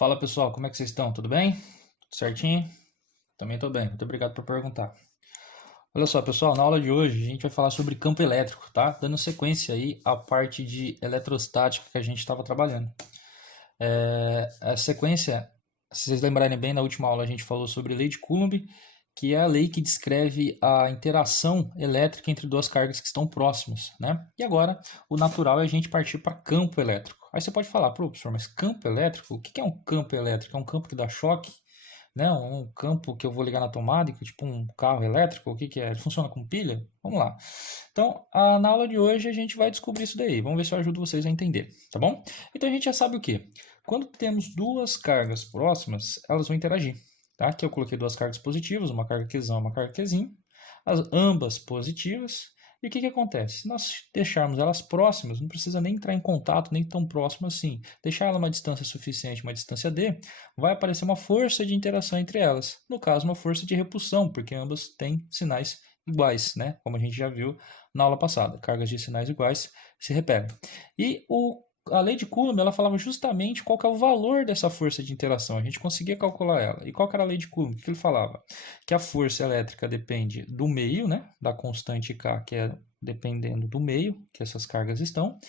Fala pessoal, como é que vocês estão? Tudo bem? Tudo certinho? Também estou bem, muito obrigado por perguntar. Olha só pessoal, na aula de hoje a gente vai falar sobre campo elétrico, tá? Dando sequência aí à parte de eletrostática que a gente estava trabalhando. A sequência, se vocês lembrarem bem, na última aula a gente falou sobre lei de Coulomb, que é a lei que descreve a interação elétrica entre duas cargas que estão próximas, né? E agora, o natural é a gente partir para campo elétrico. Aí você pode falar, professor, mas campo elétrico? O que é um campo elétrico? É um campo que dá choque? Né? Um campo que eu vou ligar na tomada, tipo um carro elétrico? O que é? Ele funciona com pilha? Vamos lá. Então, na aula de hoje a gente vai descobrir isso daí. Vamos ver se eu ajudo vocês a entender, tá bom? Então a gente já sabe o quê? Quando temos duas cargas próximas, elas vão interagir. Tá? Aqui eu coloquei duas cargas positivas, uma carga Qzão e uma carga Qzim, ambas positivas. E o que acontece? Se nós deixarmos elas próximas, não precisa nem entrar em contato, nem tão próximo assim. Deixar ela uma distância suficiente, uma distância d, vai aparecer uma força de interação entre elas. No caso, uma força de repulsão, porque ambas têm sinais iguais, né? Como a gente já viu na aula passada. Cargas de sinais iguais se repelem. E a lei de Coulomb, ela falava justamente qual que é o valor dessa força de interação. A gente conseguia calcular ela. E qual que era a lei de Coulomb? O que ele falava? Que a força elétrica depende do meio, né? Da constante K, que é dependendo do meio que essas cargas estão.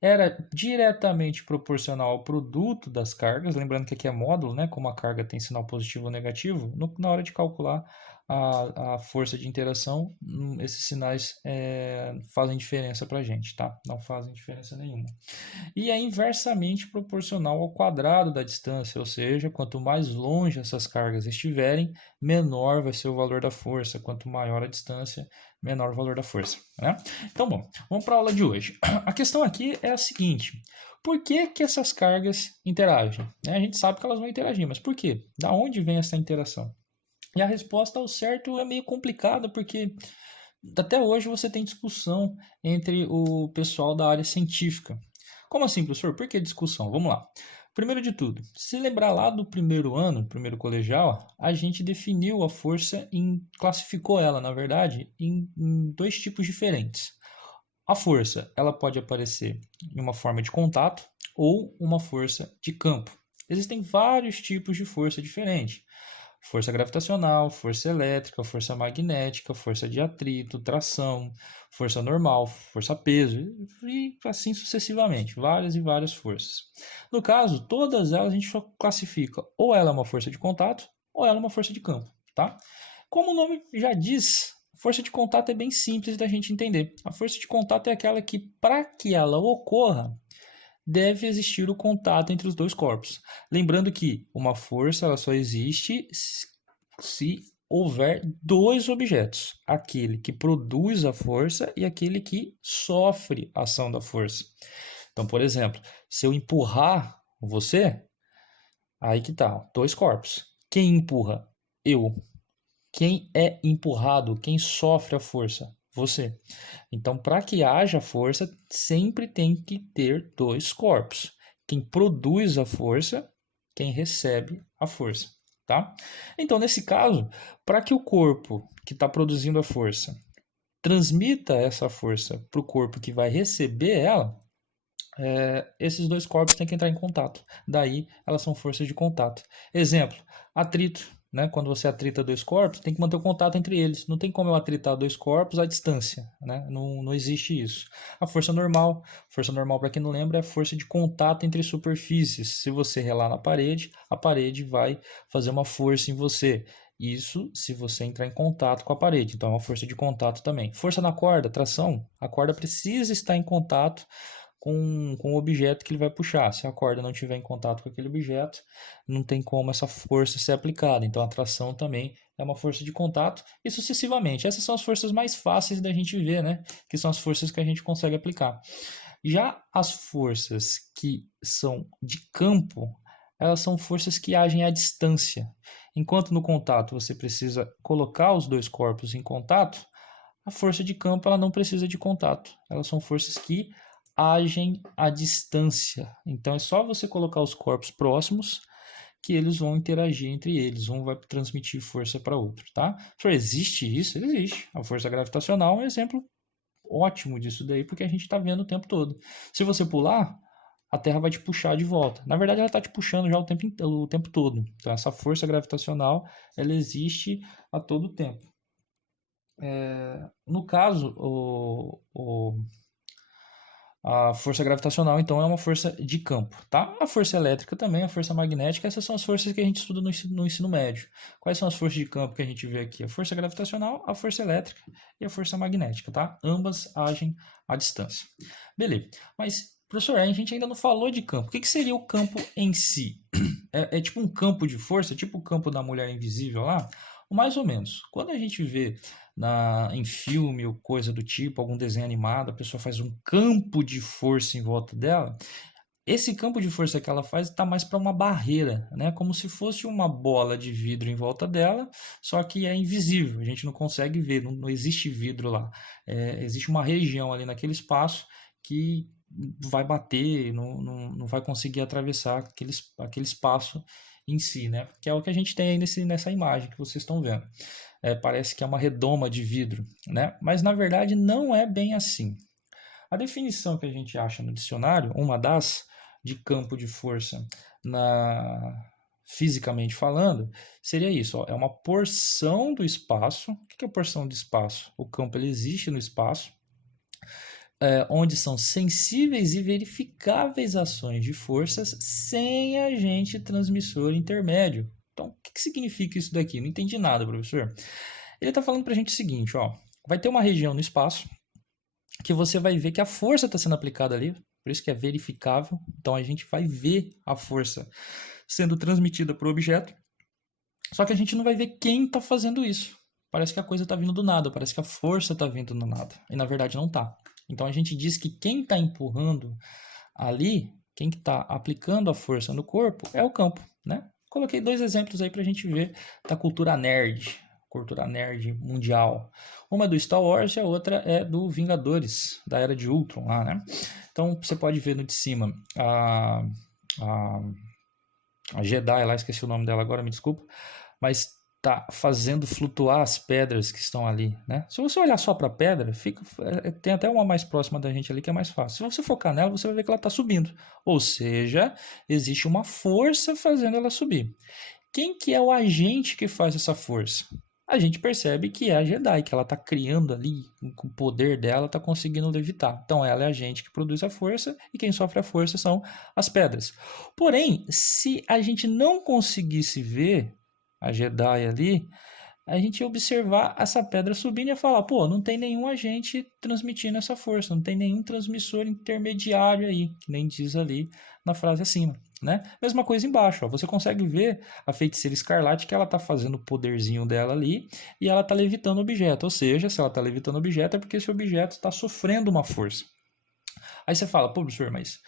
Era diretamente proporcional ao produto das cargas, lembrando que aqui é módulo, né? Como a carga tem sinal positivo ou negativo, na hora de calcular a força de interação, esses sinais fazem diferença para a gente, tá? Não fazem diferença nenhuma. E é inversamente proporcional ao quadrado da distância, ou seja, quanto mais longe essas cargas estiverem, menor vai ser o valor da força. Quanto maior a distância, menor o valor da força, né? Então, bom, vamos para a aula de hoje. A questão aqui é a seguinte: por que essas cargas interagem? A gente sabe que elas vão interagir, mas por quê? Da onde vem essa interação? E a resposta ao certo é meio complicada, porque até hoje você tem discussão entre o pessoal da área científica. Como assim, professor? Por que discussão? Vamos lá. Primeiro de tudo, se lembrar lá do primeiro ano, primeiro colegial, a gente definiu a força e classificou ela, na verdade, em dois tipos diferentes. A força, ela pode aparecer em uma forma de contato ou uma força de campo. Existem vários tipos de força diferentes. Força gravitacional, força elétrica, força magnética, força de atrito, tração, força normal, força peso e assim sucessivamente, várias e várias forças. No caso, todas elas a gente só classifica ou ela é uma força de contato ou ela é uma força de campo, tá? Como o nome já diz, força de contato é bem simples da gente entender. A força de contato é aquela que, para que ela ocorra, deve existir o contato entre os dois corpos. Lembrando que uma força ela só existe se houver dois objetos, aquele que produz a força e aquele que sofre a ação da força. Então, por exemplo, se eu empurrar você, aí que tá, dois corpos. Quem empurra? Eu. Quem é empurrado? Quem sofre a força? Você. Então, para que haja força, sempre tem que ter dois corpos. Quem produz a força, quem recebe a força, tá? Então, nesse caso, para que o corpo que está produzindo a força transmita essa força para o corpo que vai receber ela, esses dois corpos têm que entrar em contato. Daí, elas são forças de contato. Exemplo, atrito. Né? Quando você atrita dois corpos, tem que manter o contato entre eles. Não tem como eu atritar dois corpos à distância. Né? Não existe isso. A força normal, para quem não lembra, é a força de contato entre superfícies. Se você relar na parede, a parede vai fazer uma força em você. Isso se você entrar em contato com a parede. Então, é uma força de contato também. Força na corda, tração. A corda precisa estar em contato com o objeto que ele vai puxar. Se a corda não estiver em contato com aquele objeto, não tem como essa força ser aplicada. Então a tração também é uma força de contato e sucessivamente. Essas são as forças mais fáceis da gente ver, né? Que são as forças que a gente consegue aplicar. Já as forças que são de campo, elas são forças que agem à distância. Enquanto no contato você precisa colocar os dois corpos em contato, a força de campo ela não precisa de contato. Elas são forças que agem à distância. Então é só você colocar os corpos próximos que eles vão interagir entre eles. Um vai transmitir força para o outro, tá? Então, existe isso? Existe. A força gravitacional é um exemplo ótimo disso daí, porque a gente está vendo o tempo todo. Se você pular, a Terra vai te puxar de volta. Na verdade, ela está te puxando já o tempo todo. Então, essa força gravitacional, ela existe a todo tempo. No caso, a força gravitacional, então, é uma força de campo, tá? A força elétrica também, a força magnética, essas são as forças que a gente estuda no ensino médio. Quais são as forças de campo que a gente vê aqui? A força gravitacional, a força elétrica e a força magnética, tá? Ambas agem à distância. Beleza, mas, professor, a gente ainda não falou de campo. O que seria o campo em si? É tipo um campo de força, tipo o campo da Mulher Invisível lá? Mais ou menos. Quando a gente vê em filme ou coisa do tipo, algum desenho animado, a pessoa faz um campo de força em volta dela. Esse campo de força que ela faz está mais para uma barreira, né? Como se fosse uma bola de vidro em volta dela, só que é invisível, a gente não consegue ver, não existe vidro lá. Existe uma região ali naquele espaço que vai bater, não vai conseguir atravessar aquele espaço em si, né? Que é o que a gente tem aí nessa imagem que vocês estão vendo. Parece que é uma redoma de vidro, né? Mas na verdade não é bem assim. A definição que a gente acha no dicionário, uma das de campo de força fisicamente falando, seria isso, ó, é uma porção do espaço. O que é porção do espaço? O campo ele existe no espaço, onde são sensíveis e verificáveis ações de forças sem agente transmissor intermédio. Então, o que significa isso daqui? Não entendi nada, professor. Ele está falando para a gente o seguinte, ó, vai ter uma região no espaço que você vai ver que a força está sendo aplicada ali, por isso que é verificável. Então a gente vai ver a força sendo transmitida para o objeto, só que a gente não vai ver quem está fazendo isso. Parece que a coisa está vindo do nada, parece que a força está vindo do nada, e na verdade não está. Então a gente diz que quem está empurrando ali, quem está aplicando a força no corpo, é o campo, né? Coloquei 2 exemplos aí para a gente ver da cultura nerd mundial. Uma é do Star Wars e a outra é do Vingadores, da Era de Ultron lá, né? Então você pode ver no de cima a Jedi lá, esqueci o nome dela agora, me desculpa, mas tá fazendo flutuar as pedras que estão ali, né? Se você olhar só para a pedra, tem até uma mais próxima da gente ali que é mais fácil. Se você focar nela, você vai ver que ela está subindo. Ou seja, existe uma força fazendo ela subir. Quem que é o agente que faz essa força? A gente percebe que é a Jedi, que ela está criando ali, com o poder dela, está conseguindo levitar. Então ela é a agente que produz a força e quem sofre a força são as pedras. Porém, se a gente não conseguisse ver a Jedi ali, a gente ia observar essa pedra subindo e ia falar, pô, não tem nenhum agente transmitindo essa força, não tem nenhum transmissor intermediário aí, que nem diz ali na frase acima, né? Mesma coisa embaixo, ó, você consegue ver a feiticeira escarlate que ela tá fazendo o poderzinho dela ali e ela tá levitando o objeto, ou seja, se ela tá levitando o objeto é porque esse objeto está sofrendo uma força. Aí você fala, pô, professor, mas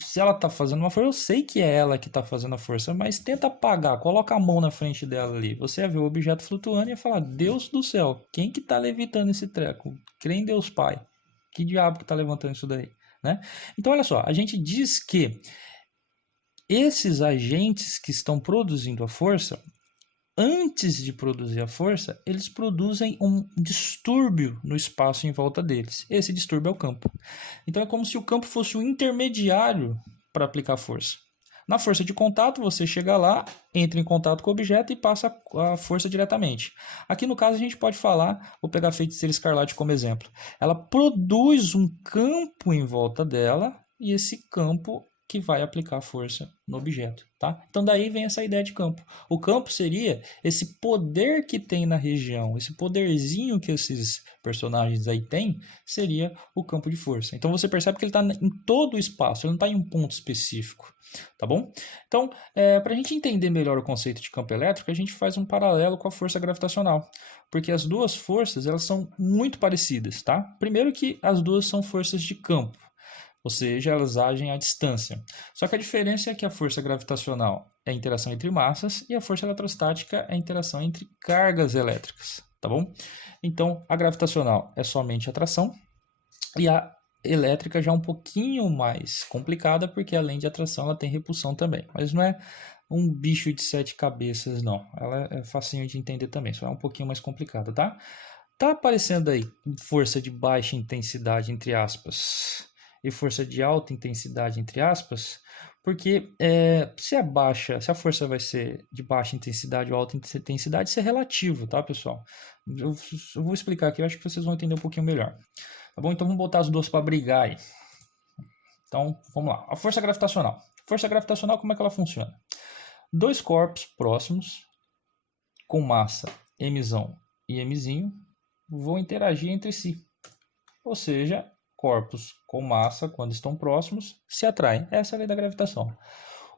se ela tá fazendo uma força, eu sei que é ela que tá fazendo a força, mas tenta apagar, coloca a mão na frente dela ali. Você ia ver o objeto flutuando e ia falar, Deus do céu, quem que tá levitando esse treco? Crê em Deus Pai. Que diabo que tá levantando isso daí? Né? Então, olha só, a gente diz que esses agentes que estão produzindo a força, antes de produzir a força, eles produzem um distúrbio no espaço em volta deles. Esse distúrbio é o campo. Então é como se o campo fosse um intermediário para aplicar força. Na força de contato, você chega lá, entra em contato com o objeto e passa a força diretamente. Aqui no caso a gente pode falar, vou pegar a feiticeira escarlate como exemplo. Ela produz um campo em volta dela e esse campo que vai aplicar força no objeto, tá? Então daí vem essa ideia de campo. O campo seria esse poder que tem na região, esse poderzinho que esses personagens aí têm, seria o campo de força. Então você percebe que ele está em todo o espaço, ele não está em um ponto específico, tá bom? Então, para a gente entender melhor o conceito de campo elétrico, a gente faz um paralelo com a força gravitacional, porque as duas forças elas são muito parecidas, tá? Primeiro que as duas são forças de campo, ou seja, elas agem à distância. Só que a diferença é que a força gravitacional é a interação entre massas e a força eletrostática é a interação entre cargas elétricas, tá bom? Então, a gravitacional é somente atração e a elétrica já é um pouquinho mais complicada, porque além de atração ela tem repulsão também. Mas não é um bicho de 7 cabeças, não. Ela é facinho de entender também, só é um pouquinho mais complicada, tá? Tá aparecendo aí força de baixa intensidade, entre aspas, e força de alta intensidade, entre aspas, porque se é baixa, se a força vai ser de baixa intensidade ou alta intensidade, isso é relativo, tá, pessoal? Eu vou explicar aqui, eu acho que vocês vão entender um pouquinho melhor. Tá bom? Então vamos botar as duas para brigar aí. Então, vamos lá. A força gravitacional. Força gravitacional, como é que ela funciona? Dois corpos próximos, com massa mzão e mzinho, vão interagir entre si. Ou seja, corpos com massa, quando estão próximos, se atraem. Essa é a lei da gravitação.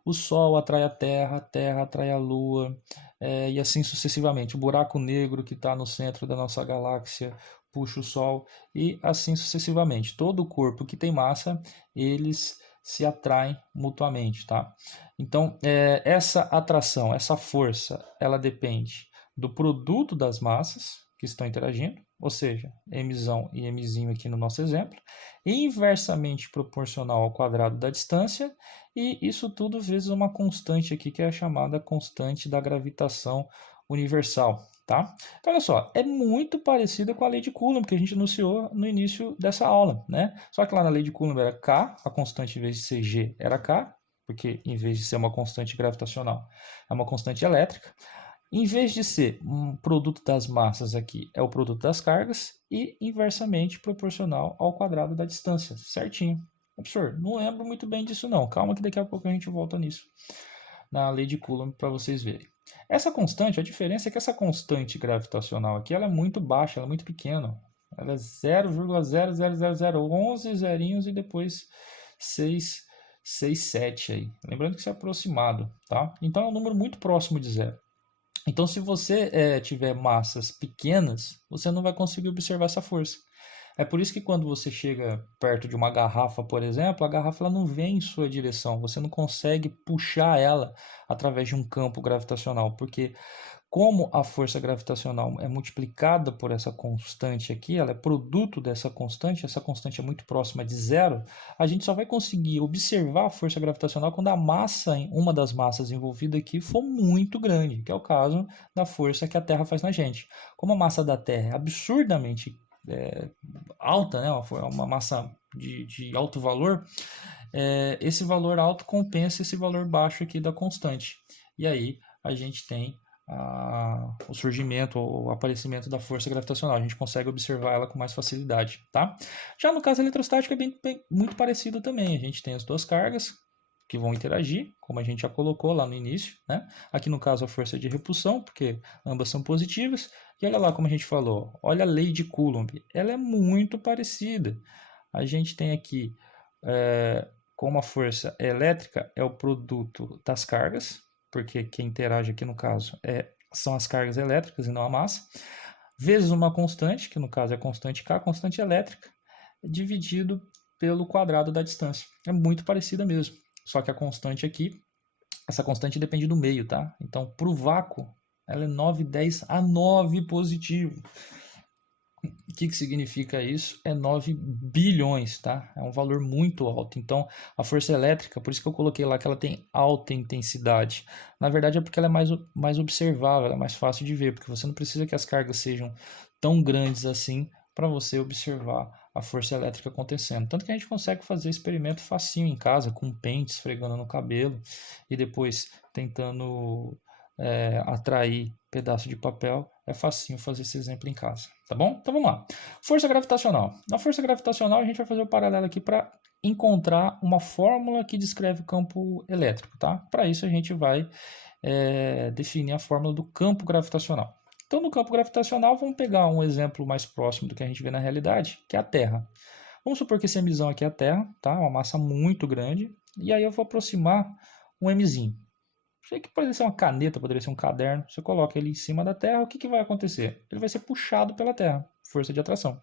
O Sol atrai a Terra atrai a Lua, e assim sucessivamente. O buraco negro que está no centro da nossa galáxia puxa o Sol, e assim sucessivamente. Todo corpo que tem massa, eles se atraem mutuamente, tá? Então, essa atração, essa força, ela depende do produto das massas que estão interagindo, ou seja, mzão e mzinho aqui no nosso exemplo, inversamente proporcional ao quadrado da distância, e isso tudo vezes uma constante aqui que é a chamada constante da gravitação universal, tá? Então, olha só, é muito parecida com a lei de Coulomb que a gente anunciou no início dessa aula, né? Só que lá na lei de Coulomb era K, a constante em vez de ser G era K, porque em vez de ser uma constante gravitacional, é uma constante elétrica. Em vez de ser um produto das massas aqui, é o produto das cargas e inversamente proporcional ao quadrado da distância, certinho. Professor, não lembro muito bem disso não, calma que daqui a pouco a gente volta nisso, na lei de Coulomb para vocês verem. Essa constante, a diferença é que essa constante gravitacional aqui, ela é muito baixa, ela é muito pequena. Ela é 0,00011 zerinhos e depois 667 aí. Lembrando que isso é aproximado, tá? Então é um número muito próximo de zero. Então, se você tiver massas pequenas, você não vai conseguir observar essa força. É por isso que quando você chega perto de uma garrafa, por exemplo, a garrafa ela não vem em sua direção. Você não consegue puxar ela através de um campo gravitacional, porque como a força gravitacional é multiplicada por essa constante aqui, ela é produto dessa constante, essa constante é muito próxima de zero, a gente só vai conseguir observar a força gravitacional quando a massa, uma das massas envolvidas aqui, for muito grande, que é o caso da força que a Terra faz na gente. Como a massa da Terra é absurdamente alta, né? Uma massa de alto valor, esse valor alto compensa esse valor baixo aqui da constante. E aí a gente tem o surgimento ou o aparecimento da força gravitacional. A gente consegue observar ela com mais facilidade, tá? Já no caso eletrostático é muito parecido também. A gente tem as duas cargas que vão interagir, como a gente já colocou lá no início, né? Aqui no caso a força de repulsão, porque ambas são positivas. E olha lá como a gente falou, olha a lei de Coulomb, ela é muito parecida. A gente tem aqui, como a força elétrica é o produto das cargas, porque quem interage aqui no caso são as cargas elétricas e não a massa, vezes uma constante, que no caso é a constante K, constante elétrica, dividido pelo quadrado da distância. É muito parecida mesmo. Só que a constante aqui, essa constante depende do meio, tá? Então, para o vácuo, ela é 9,10 a 9 positivo. O que significa isso? É 9 bilhões, tá? É um valor muito alto. Então, a força elétrica, por isso que eu coloquei lá que ela tem alta intensidade. Na verdade, é porque ela é mais observável, ela é mais fácil de ver, porque você não precisa que as cargas sejam tão grandes assim para você observar a força elétrica acontecendo. Tanto que a gente consegue fazer experimento facinho em casa, com um pente esfregando no cabelo e depois tentando atrair pedaço de papel. É facinho fazer esse exemplo em casa, tá bom? Então vamos lá. Força gravitacional. Na força gravitacional a gente vai fazer o paralelo aqui para encontrar uma fórmula que descreve o campo elétrico, tá? Para isso a gente vai definir a fórmula do campo gravitacional. Então, no campo gravitacional, vamos pegar um exemplo mais próximo do que a gente vê na realidade, que é a Terra. Vamos supor que esse mzão aqui é a Terra, tá? Uma massa muito grande. E aí eu vou aproximar um mzinho. Isso aqui poderia ser uma caneta, poderia ser um caderno. Você coloca ele em cima da Terra, o que vai acontecer? Ele vai ser puxado pela Terra, força de atração.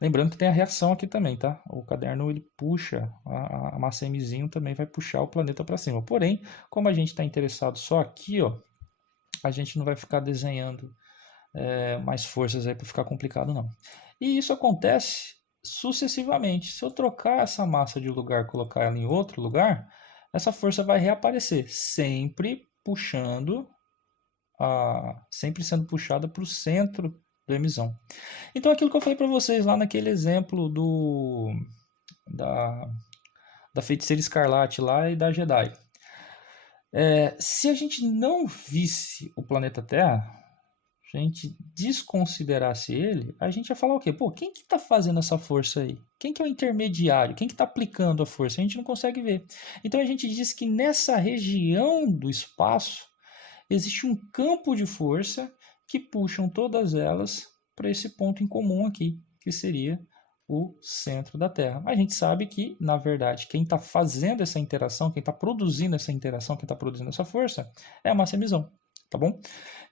Lembrando que tem a reação aqui também, tá? O caderno ele puxa, a massa mzinho também vai puxar o planeta para cima. Porém, como a gente está interessado só aqui, ó, a gente não vai ficar desenhando mais forças aí para ficar complicado não. E isso acontece sucessivamente. Se eu trocar essa massa de lugar, colocar ela em outro lugar, essa força vai reaparecer, sempre puxando, sempre sendo puxada para o centro do emissão. Então aquilo que eu falei para vocês lá naquele exemplo da Feiticeira Escarlate lá e da Jedi. Se a gente não visse o planeta Terra, se a gente desconsiderasse ele, a gente ia falar o quê? Pô, quem que tá fazendo essa força aí? Quem que é o intermediário? Quem que tá aplicando a força? A gente não consegue ver. Então a gente diz que nessa região do espaço existe um campo de força que puxam todas elas para esse ponto em comum aqui, que seria o centro da Terra. Mas a gente sabe que, na verdade, quem está fazendo essa interação, quem está produzindo essa interação, quem está produzindo essa força, é a massa emisão, tá bom?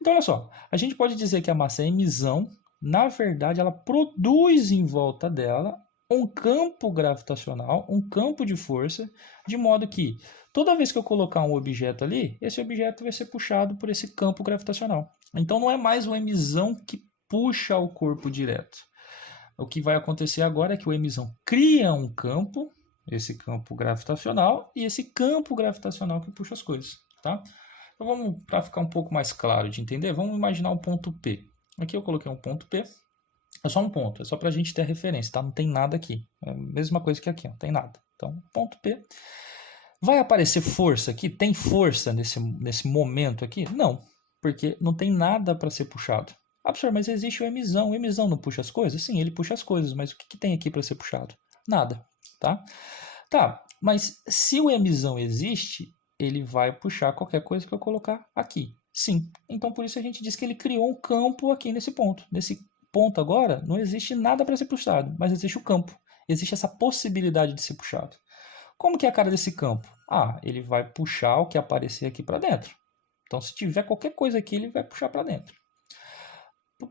Então, olha só, a gente pode dizer que a massa emisão, na verdade, ela produz em volta dela um campo gravitacional, um campo de força, de modo que toda vez que eu colocar um objeto ali, esse objeto vai ser puxado por esse campo gravitacional. Então não é mais uma emisão que puxa o corpo direto. O que vai acontecer agora é que o emisão cria um campo, esse campo gravitacional, e esse campo gravitacional que puxa as coisas, tá? Então vamos, para ficar um pouco mais claro de entender, vamos imaginar um ponto P. Aqui eu coloquei um ponto P, é só um ponto, é só para a gente ter referência, tá? Não tem nada aqui, é a mesma coisa que aqui, não tem nada. Então, ponto P. Vai aparecer força aqui? Tem força nesse momento aqui? Não, porque não tem nada para ser puxado. Ah, professor, mas existe o emisão. O emisão não puxa as coisas? Sim, ele puxa as coisas, mas o que tem aqui para ser puxado? Nada, tá? Tá, mas se o emisão existe, ele vai puxar qualquer coisa que eu colocar aqui. Sim, então por isso a gente diz que ele criou um campo aqui nesse ponto. Nesse ponto agora, não existe nada para ser puxado, mas existe o campo. Existe essa possibilidade de ser puxado. Como que é a cara desse campo? Ah, ele vai puxar o que aparecer aqui para dentro. Então, se tiver qualquer coisa aqui, ele vai puxar para dentro.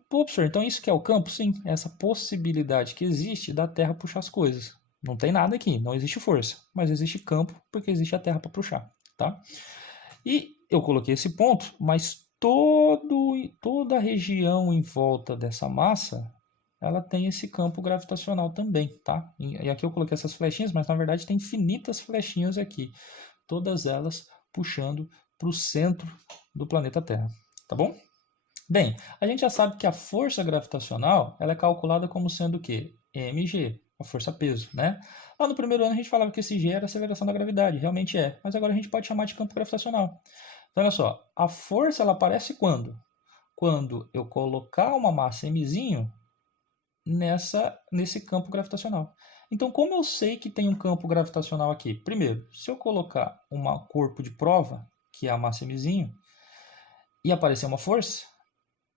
Pô, professor, então isso que é o campo? Sim, é essa possibilidade que existe da Terra puxar as coisas. Não tem nada aqui, não existe força, mas existe campo porque existe a Terra para puxar, tá? E eu coloquei esse ponto, mas toda a região em volta dessa massa, ela tem esse campo gravitacional também, tá? E aqui eu coloquei essas flechinhas, mas na verdade tem infinitas flechinhas aqui, todas elas puxando para o centro do planeta Terra, tá bom? Bem, a gente já sabe que a força gravitacional ela é calculada como sendo o quê? mg, a força peso, né? Lá no primeiro ano a gente falava que esse g era a aceleração da gravidade, realmente é, mas agora a gente pode chamar de campo gravitacional. Então, olha só, a força ela aparece quando? Quando eu colocar uma massa mzinho nesse campo gravitacional. Então, como eu sei que tem um campo gravitacional aqui? Primeiro, se eu colocar um corpo de prova, que é a massa mzinho, e aparecer uma força,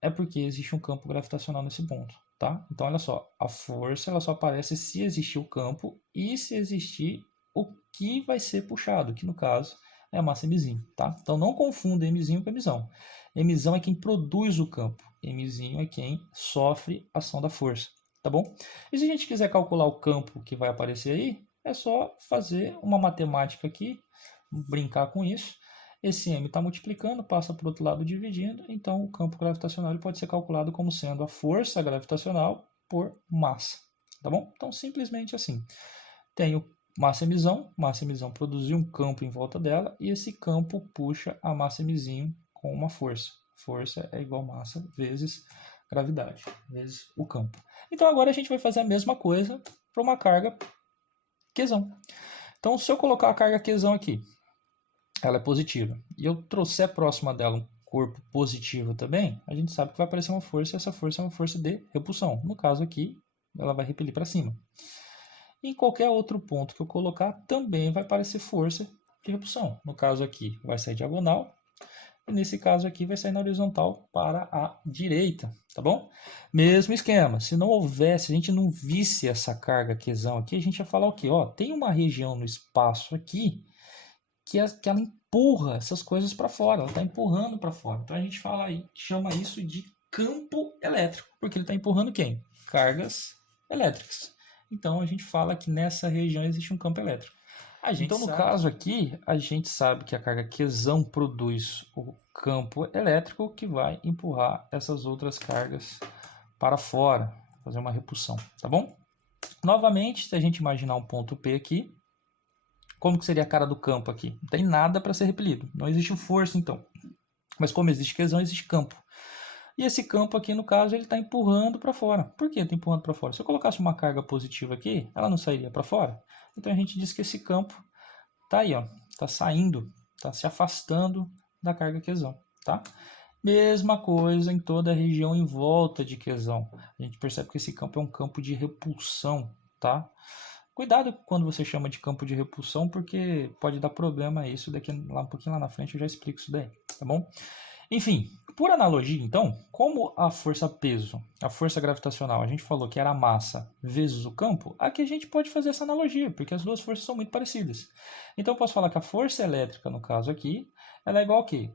é porque existe um campo gravitacional nesse ponto, tá? Então, olha só, a força ela só aparece se existir o campo e se existir o que vai ser puxado, que no caso é a massa mzinho, tá? Então, não confunda mzinho com emisão. Emisão é quem produz o campo, mzinho é quem sofre a ação da força, tá bom? E se a gente quiser calcular o campo que vai aparecer aí, é só fazer uma matemática aqui, brincar com isso. Esse m está multiplicando, passa para o outro lado dividindo, então o campo gravitacional ele pode ser calculado como sendo a força gravitacional por massa, tá bom? Então, simplesmente assim. Tenho massa emisão produziu um campo em volta dela, e esse campo puxa a massa emizinho com uma força. Força é igual massa vezes gravidade, vezes o campo. Então, agora a gente vai fazer a mesma coisa para uma carga Qzão. Então, se eu colocar a carga Qzão aqui, ela é positiva, e eu trouxer próxima dela um corpo positivo também, a gente sabe que vai aparecer uma força, e essa força é uma força de repulsão. No caso aqui, ela vai repelir para cima. Em qualquer outro ponto que eu colocar, também vai aparecer força de repulsão. No caso aqui, vai sair diagonal, e nesse caso aqui vai sair na horizontal para a direita, tá bom? Mesmo esquema, se não houvesse, se a gente não visse essa carga Qzão aqui, a gente ia falar o quê? Ó, tem uma região no espaço aqui que ela empurra essas coisas para fora, ela está empurrando para fora. Então a gente fala aí, chama isso de campo elétrico, porque ele está empurrando quem? Cargas elétricas. Então a gente fala que nessa região existe um campo elétrico. Então, no caso aqui, a gente sabe que a carga Qzão produz o campo elétrico que vai empurrar essas outras cargas para fora, fazer uma repulsão, tá bom? Novamente, se a gente imaginar um ponto P aqui, como que seria a cara do campo aqui? Não tem nada para ser repelido, não existe força então. Mas como existe Qzão, existe campo. E esse campo aqui, no caso, ele está empurrando para fora. Por que ele está empurrando para fora? Se eu colocasse uma carga positiva aqui, ela não sairia para fora? Então a gente diz que esse campo está aí, ó, está saindo, está se afastando da carga quesão, tá? Mesma coisa em toda a região em volta de quesão. A gente percebe que esse campo é um campo de repulsão, tá? Cuidado quando você chama de campo de repulsão, porque pode dar problema isso daqui lá um pouquinho lá na frente, eu já explico isso daí, tá bom? Enfim, por analogia, então, como a força peso, a força gravitacional, a gente falou que era a massa vezes o campo, aqui a gente pode fazer essa analogia, porque as duas forças são muito parecidas. Então eu posso falar que a força elétrica, no caso aqui, ela é igual a quê?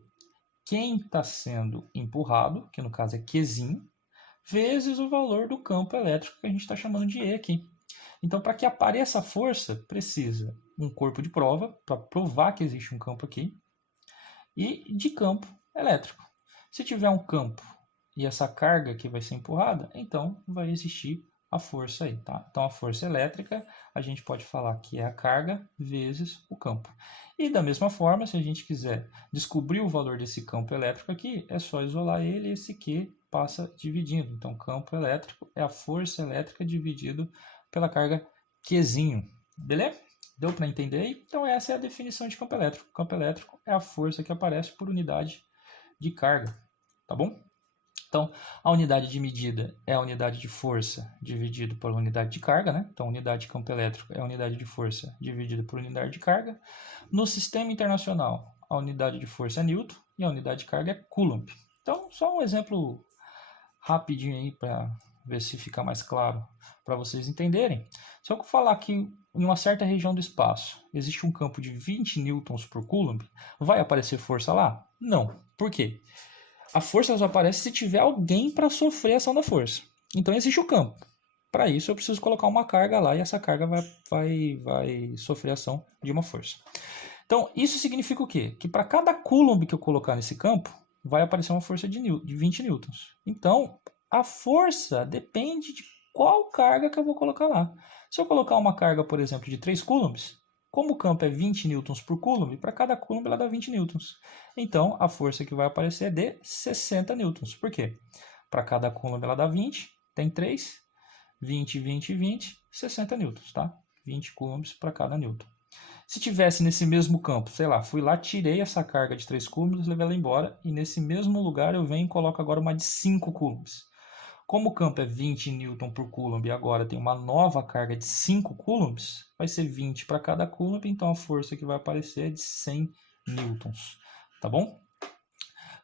Quem está sendo empurrado, que no caso é Qzinho, vezes o valor do campo elétrico que a gente está chamando de E aqui. Então, para que apareça a força, precisa um corpo de prova, para provar que existe um campo aqui, e de campo elétrico. Se tiver um campo e essa carga que vai ser empurrada, então vai existir a força aí, tá? Então, a força elétrica, a gente pode falar que é a carga vezes o campo. E da mesma forma, se a gente quiser descobrir o valor desse campo elétrico aqui, é só isolar ele e esse Q passa dividindo. Então, campo elétrico é a força elétrica dividido pela carga Qzinho, beleza? Deu para entender aí? Então essa é a definição de campo elétrico. Campo elétrico é a força que aparece por unidade de carga, tá bom? Então, a unidade de medida é a unidade de força dividido por unidade de carga, né? Então, unidade de campo elétrico é a unidade de força dividida por unidade de carga. No sistema internacional, a unidade de força é Newton e a unidade de carga é Coulomb. Então, só um exemplo rapidinho aí para ver se fica mais claro para vocês entenderem. Se eu falar que em uma certa região do espaço existe um campo de 20 newtons por coulomb, vai aparecer força lá? Não. Por quê? A força só aparece se tiver alguém para sofrer a ação da força. Então existe o campo. Para isso eu preciso colocar uma carga lá e essa carga vai sofrer a ação de uma força. Então isso significa o quê? Que para cada coulomb que eu colocar nesse campo, vai aparecer uma força de 20 newtons. Então a força depende de qual carga que eu vou colocar lá. Se eu colocar uma carga, por exemplo, de 3 coulombs, como o campo é 20 newtons por coulomb, para cada coulomb ela dá 20 newtons. Então, a força que vai aparecer é de 60 newtons. Por quê? Para cada coulomb ela dá 20, tem 3, 20, 20, 20, 60 newtons, tá? 20 coulombs para cada newton. Se tivesse nesse mesmo campo, sei lá, fui lá, tirei essa carga de 3 coulombs, levei ela embora, e nesse mesmo lugar eu venho e coloco agora uma de 5 coulombs. Como o campo é 20 newton por coulomb e agora tem uma nova carga de 5 coulombs, vai ser 20 para cada coulomb, então a força que vai aparecer é de 100 newtons, tá bom?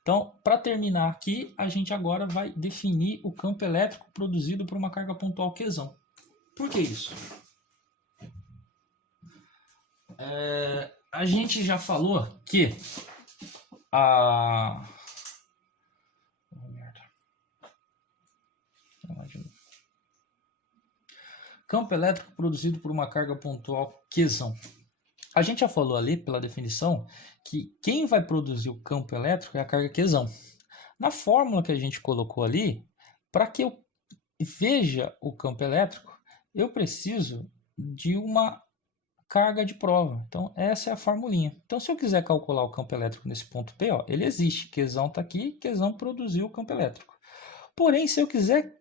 Então, para terminar aqui, a gente agora vai definir o campo elétrico produzido por uma carga pontual Qzão. Por que isso? A gente já falou que a... Campo elétrico produzido por uma carga pontual Qzão. A gente já falou ali, pela definição, que quem vai produzir o campo elétrico é a carga Qzão. Na fórmula que a gente colocou ali, para que eu veja o campo elétrico, eu preciso de uma carga de prova. Então, essa é a formulinha. Então, se eu quiser calcular o campo elétrico nesse ponto P, ó, ele existe. Qzão está aqui, Qzão produziu o campo elétrico. Porém, se eu quiser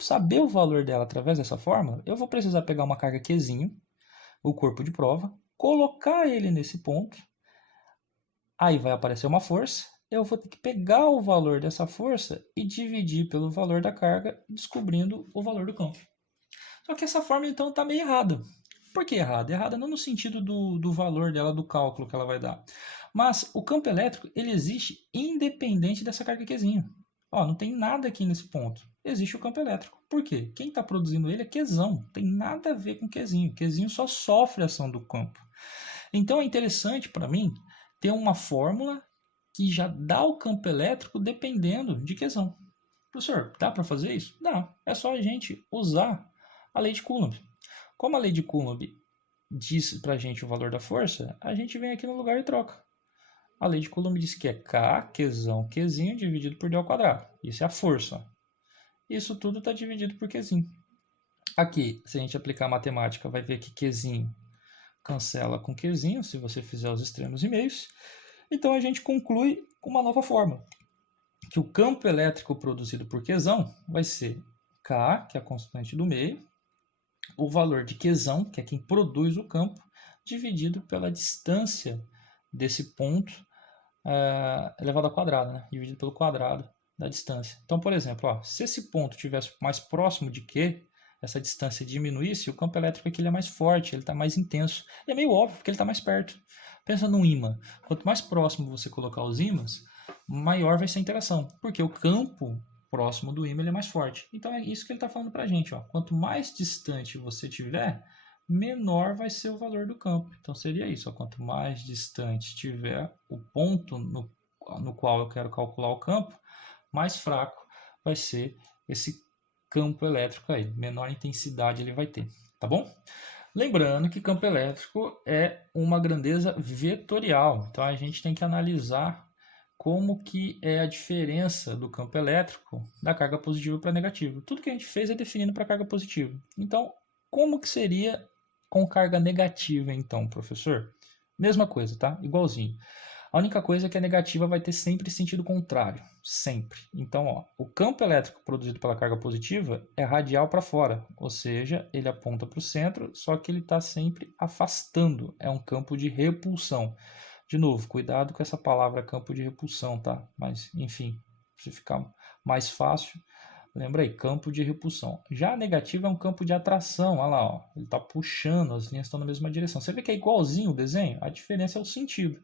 saber o valor dela através dessa fórmula, eu vou precisar pegar uma carga Qzinho, o corpo de prova, colocar ele nesse ponto, aí vai aparecer uma força, eu vou ter que pegar o valor dessa força e dividir pelo valor da carga, descobrindo o valor do campo. Só que essa fórmula então está meio errada. Por que errada? Errada não no sentido do valor dela, do cálculo que ela vai dar. Mas o campo elétrico ele existe independente dessa carga Qzinho. Ó, não tem nada aqui nesse ponto. Existe o campo elétrico. Por quê? Quem está produzindo ele é Qzão. Tem nada a ver com Qzinho. Qzinho só sofre a ação do campo. Então é interessante para mim ter uma fórmula que já dá o campo elétrico dependendo de Qzão. Professor, dá para fazer isso? Dá. É só a gente usar a lei de Coulomb. Como a lei de Coulomb diz para a gente o valor da força, a gente vem aqui no lugar e troca. A lei de Coulomb diz que é K, Qzão, Qzinho dividido por D ao quadrado. Isso é a força. Isso tudo está dividido por Qzinho. Aqui, se a gente aplicar a matemática, vai ver que Qzinho cancela com Qzinho, se você fizer os extremos e meios. Então a gente conclui com uma nova fórmula, que o campo elétrico produzido por Qzão vai ser K, que é a constante do meio, o valor de Qzão, que é quem produz o campo, dividido pela distância desse ponto elevado ao quadrado, né? Dividido pelo quadrado da distância. Então, por exemplo, ó, se esse ponto estivesse mais próximo de Q, essa distância diminuísse, o campo elétrico aqui ele é mais forte, ele está mais intenso. E é meio óbvio, porque ele está mais perto. Pensa num ímã. Quanto mais próximo você colocar os ímãs, maior vai ser a interação, porque o campo próximo do ímã ele é mais forte. Então é isso que ele está falando para a gente. Ó. Quanto mais distante você tiver, menor vai ser o valor do campo. Então seria isso. Ó. Quanto mais distante tiver o ponto no qual eu quero calcular o campo, mais fraco vai ser esse campo elétrico aí. Menor intensidade ele vai ter. Tá bom? Lembrando que campo elétrico é uma grandeza vetorial. Então a gente tem que analisar como que é a diferença do campo elétrico da carga positiva para negativa. Tudo que a gente fez é definindo para carga positiva. Então, como que seria com carga negativa então, professor? Mesma coisa, tá? Igualzinho. A única coisa é que a negativa vai ter sempre sentido contrário, sempre. Então, ó, o campo elétrico produzido pela carga positiva é radial para fora, ou seja, ele aponta para o centro, só que ele está sempre afastando, é um campo de repulsão. De novo, cuidado com essa palavra campo de repulsão, tá? Mas, enfim, para ficar mais fácil, lembra aí, campo de repulsão. Já a negativa é um campo de atração, olha lá, ó, ele está puxando, as linhas estão na mesma direção. Você vê que é igualzinho o desenho? A diferença é o sentido.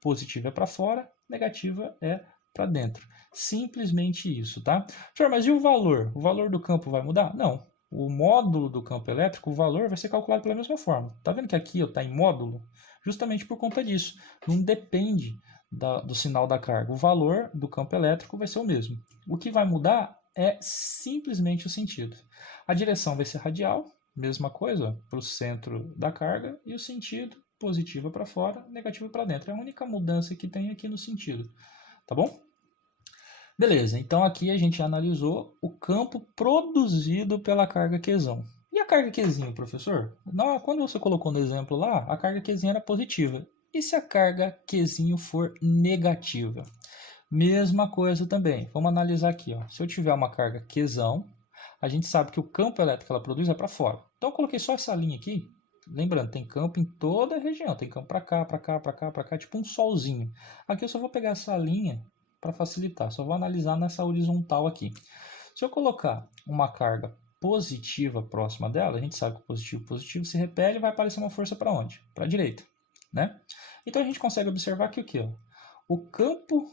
Positiva é para fora, negativa é para dentro. Simplesmente isso, tá? Professor, mas e o valor? O valor do campo vai mudar? Não. O módulo do campo elétrico, o valor vai ser calculado pela mesma forma. Tá vendo que aqui está em módulo? Justamente por conta disso. Não depende do sinal da carga. O valor do campo elétrico vai ser o mesmo. O que vai mudar é simplesmente o sentido. A direção vai ser radial, mesma coisa, para o centro da carga, e o sentido positiva para fora, negativa para dentro. É a única mudança que tem aqui no sentido. Tá bom? Beleza, então aqui a gente analisou o campo produzido pela carga Qzão. E a carga Qzinho, professor? Quando você colocou no exemplo lá, a carga Qzinho era positiva. E se a carga Qzinho for negativa? Mesma coisa também. Vamos analisar aqui. Ó. Se eu tiver uma carga Qzão, a gente sabe que o campo elétrico que ela produz é para fora. Então eu coloquei só essa linha aqui. Lembrando, tem campo em toda a região. Tem campo para cá, para cá, para cá, para cá, tipo um solzinho. Aqui eu só vou pegar essa linha para facilitar. Só vou analisar nessa horizontal aqui. Se eu colocar uma carga positiva próxima dela, a gente sabe que o positivo se repele e vai aparecer uma força para onde? Para a direita, né? Então a gente consegue observar que o quê? O campo...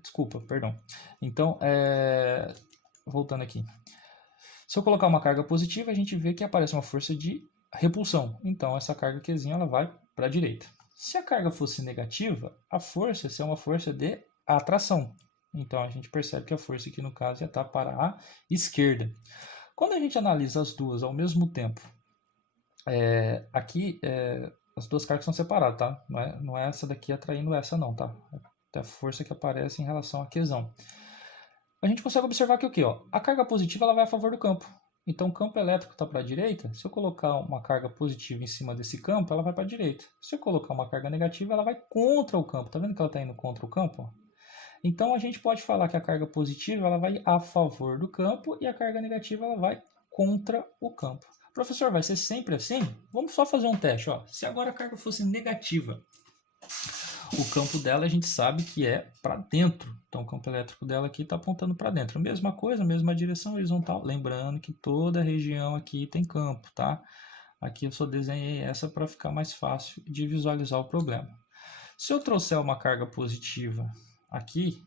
desculpa, perdão. Então, voltando aqui. Se eu colocar uma carga positiva, a gente vê que aparece uma força de repulsão. Então, essa carga Qzinha ela vai para a direita. Se a carga fosse negativa, a força ia ser uma força de atração. Então, a gente percebe que a força aqui, no caso, ia estar para a esquerda. Quando a gente analisa as duas ao mesmo tempo, aqui as duas cargas são separadas, tá? Não é essa daqui atraindo essa não, tá? É a força que aparece em relação a Qzão. A gente consegue observar que o quê? Ó? A carga positiva ela vai a favor do campo. Então o campo elétrico está para a direita. Se eu colocar uma carga positiva em cima desse campo, ela vai para a direita. Se eu colocar uma carga negativa, ela vai contra o campo. Tá vendo que ela está indo contra o campo? Então a gente pode falar que a carga positiva ela vai a favor do campo e a carga negativa ela vai contra o campo. Professor, vai ser sempre assim? Vamos só fazer um teste. Ó. Se agora a carga fosse negativa, o campo dela a gente sabe que é para dentro. Então o campo elétrico dela aqui está apontando para dentro. Mesma coisa, mesma direção horizontal. Lembrando que toda a região aqui tem campo, tá? Aqui eu só desenhei essa para ficar mais fácil de visualizar o problema. Se eu trouxer uma carga positiva aqui,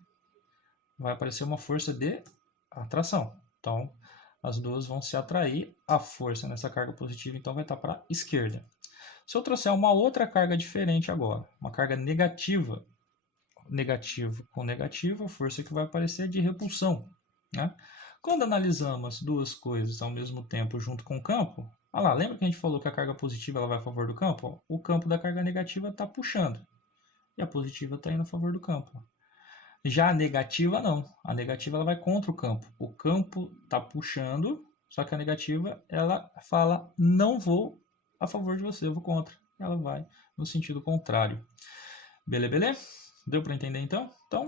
vai aparecer uma força de atração. Então as duas vão se atrair. A força nessa carga positiva então vai estar para a esquerda. Se eu trouxer uma outra carga diferente agora, uma carga negativa, negativo com negativo, a força que vai aparecer é de repulsão. Né? Quando analisamos as duas coisas ao mesmo tempo junto com o campo, olha lá, lembra que a gente falou que a carga positiva ela vai a favor do campo? O campo da carga negativa está puxando e a positiva está indo a favor do campo. Já a negativa não, a negativa ela vai contra o campo. O campo está puxando, só que a negativa ela fala não vou a favor de você, eu vou contra. Ela vai no sentido contrário. Beleza? Deu para entender então? Então,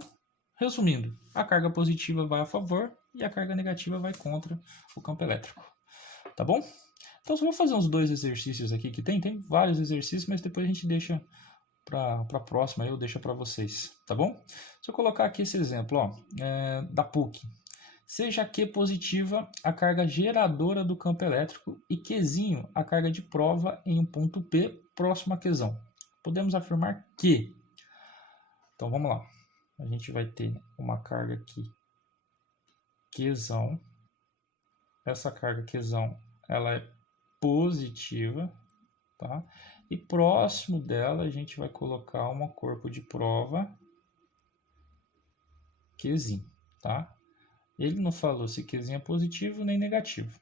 resumindo, a carga positiva vai a favor e a carga negativa vai contra o campo elétrico. Tá bom? Então, só vou fazer uns 2 exercícios aqui que tem vários exercícios, mas depois a gente deixa para a próxima, eu deixo para vocês, tá bom? Se eu colocar aqui esse exemplo, ó, da PUC. Seja Q positiva a carga geradora do campo elétrico e Qzinho a carga de prova em um ponto P próximo a Qzão. Podemos afirmar que... Então, vamos lá. A gente vai ter uma carga aqui, Qzão. Essa carga Qzão, ela é positiva, tá? E próximo dela a gente vai colocar um corpo de prova Qzinho, tá? Ele não falou se Qzinho é positivo nem negativo.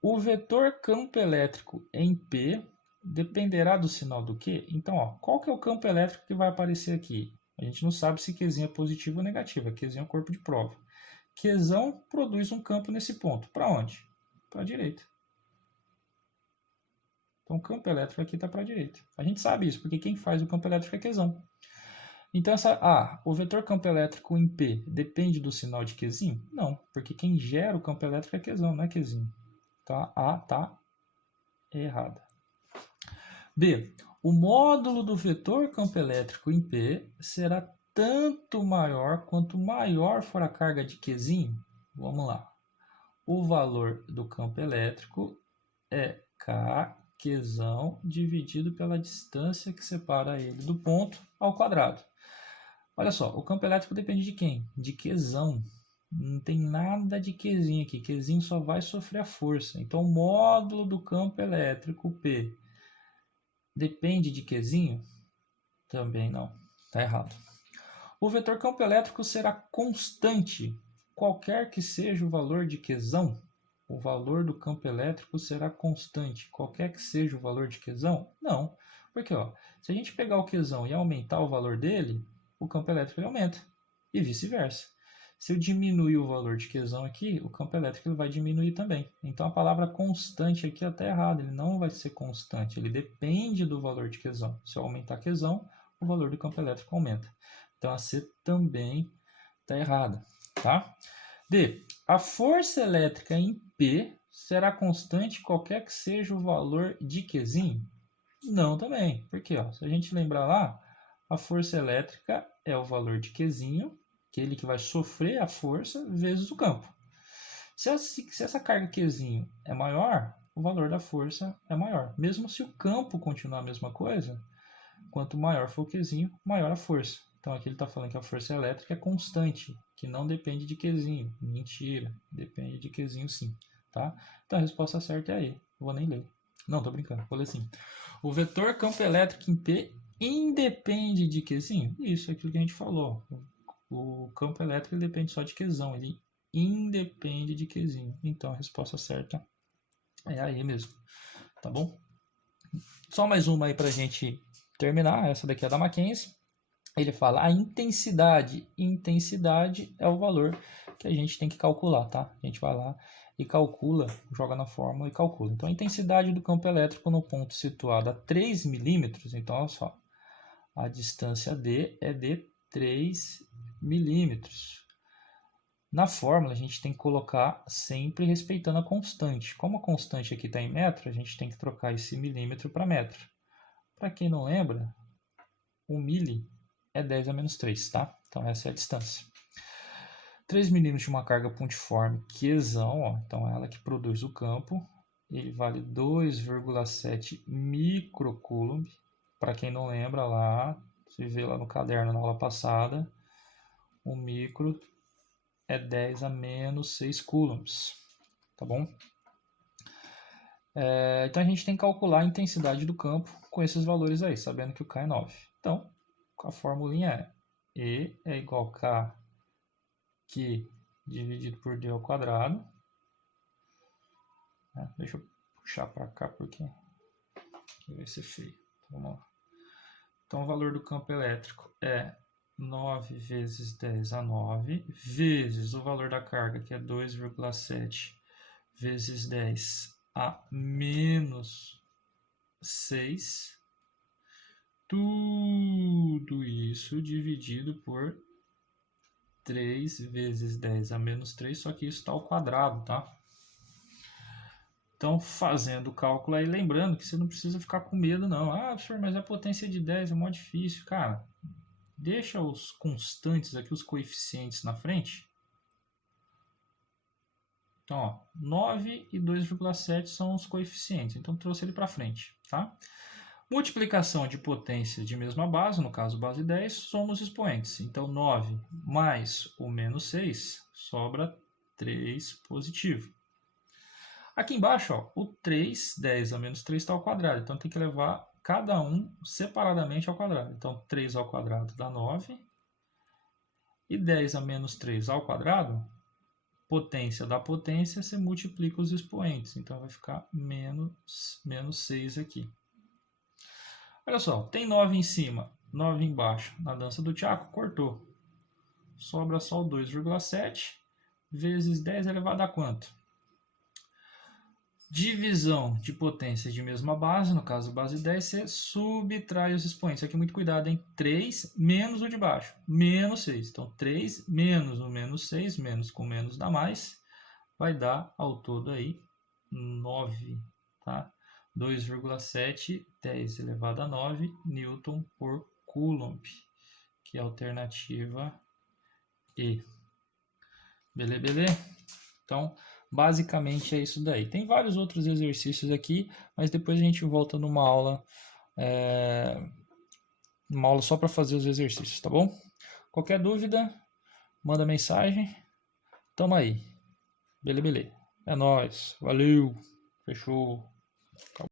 O vetor campo elétrico em P dependerá do sinal do Q? Então, ó, qual que é o campo elétrico que vai aparecer aqui? A gente não sabe se Qzinho é positivo ou negativo. Qzinho é o corpo de prova. Qzão produz um campo nesse ponto. Para onde? Para a direita. Então, o campo elétrico aqui está para a direita. A gente sabe isso, porque quem faz o campo elétrico é Qzão. Então, o vetor campo elétrico em P depende do sinal de Qzinho? Não, porque quem gera o campo elétrico é Qzão, não é Qzinho. Então, a está errada. B. O módulo do vetor campo elétrico em P será tanto maior quanto maior for a carga de Qzinho. Vamos lá. O valor do campo elétrico é K Qzão dividido pela distância que separa ele do ponto ao quadrado. Olha só, o campo elétrico depende de quem? De Qzão. Não tem nada de Qzinho aqui. Qzinho só vai sofrer a força. Então, o módulo do campo elétrico P depende de Qzinho? Também não. Está errado. O vetor campo elétrico será constante, qualquer que seja o valor de Qzão. O valor do campo elétrico será constante, qualquer que seja o valor de Qzão? Não. Porque ó, se a gente pegar o Qzão e aumentar o valor dele, o campo elétrico ele aumenta. E vice-versa. Se eu diminuir o valor de Qzão aqui, o campo elétrico ele vai diminuir também. Então a palavra constante aqui é até errada, ele não vai ser constante, ele depende do valor de Qzão. Se eu aumentar Qzão, o valor do campo elétrico aumenta. Então a C também está errada, tá? D. A força elétrica em P será constante qualquer que seja o valor de Qzinho? Não também, porque ó, se a gente lembrar lá, a força elétrica é o valor de Qzinho, aquele que vai sofrer a força, vezes o campo. Se essa carga Qzinho é maior, o valor da força é maior. Mesmo se o campo continuar a mesma coisa, quanto maior for o Qzinho, maior a força. Então aqui ele está falando que a força elétrica é constante, que não depende de Qzinho. Mentira, depende de Qzinho sim. Tá? Então a resposta certa é E. Vou nem ler. Não, tô brincando, vou ler assim. O vetor campo elétrico em P independe de Qzinho? Isso é aquilo que a gente falou. O campo elétrico ele depende só de Qzão, ele independe de Qzinho. Então a resposta certa é a E mesmo. Tá bom? Só mais uma aí pra gente terminar. Essa daqui é da Mackenzie. Ele fala a intensidade. Intensidade é o valor que a gente tem que calcular, tá? A gente vai lá e calcula, joga na fórmula e calcula. Então, a intensidade do campo elétrico no ponto situado a 3 milímetros. Então, olha só. A distância D é de 3 milímetros. Na fórmula, a gente tem que colocar sempre respeitando a constante. Como a constante aqui está em metro, a gente tem que trocar esse milímetro para metro. Para quem não lembra, o mili é 10 a menos 3, tá? Então essa é a distância. 3 milímetros de uma carga pontiforme Qzão, ó, então é ela que produz o campo, ele vale 2,7 microcoulomb. Para quem não lembra lá, você vê lá no caderno na aula passada, o micro é 10 a menos 6 coulombs, tá bom? Então a gente tem que calcular a intensidade do campo com esses valores aí, sabendo que o K é 9. Então, a formulinha é E é igual a K Q dividido por D ao quadrado. Deixa eu puxar para cá porque aqui vai ser feio. Então, vamos lá. Então o valor do campo elétrico é 9 vezes 10 a 9, vezes o valor da carga, que é 2,7 vezes 10 a menos 6. Tudo isso dividido por 3 vezes 10 a menos 3, só que isso está ao quadrado, tá? Então, fazendo o cálculo aí, lembrando que você não precisa ficar com medo, não. Ah, professor, mas a potência de 10 é mó difícil. Cara, deixa os constantes aqui, os coeficientes na frente. Então, ó, 9 e 2,7 são os coeficientes. Então, trouxe ele para frente, tá? Multiplicação de potência de mesma base, no caso base 10, somos expoentes. Então, 9 mais o menos 6 sobra 3 positivo. Aqui embaixo, ó, o 3, 10 a menos 3 está ao quadrado. Então, tem que levar cada um separadamente ao quadrado. Então, 3 ao quadrado dá 9. E 10 a menos 3 ao quadrado, potência da potência, você multiplica os expoentes. Então, vai ficar menos 6 aqui. Olha só, tem 9 em cima, 9 embaixo. Na dança do Tchaco, cortou. Sobra só o 2,7 vezes 10 elevado a quanto? Divisão de potência de mesma base, no caso base 10, você subtrai os expoentes. Aqui muito cuidado, hein? 3 menos o de baixo, menos 6. Então, 3 menos o menos 6, menos com menos dá mais, vai dar ao todo aí 9, tá? 2,7, 10 elevado a 9 Newton por Coulomb, que é a alternativa E. Beleza? Então, basicamente é isso daí. Tem vários outros exercícios aqui, mas depois a gente volta numa aula só para fazer os exercícios, tá bom? Qualquer dúvida, manda mensagem. Tamo aí. Beleza. É nóis. Valeu. Fechou. Acabou.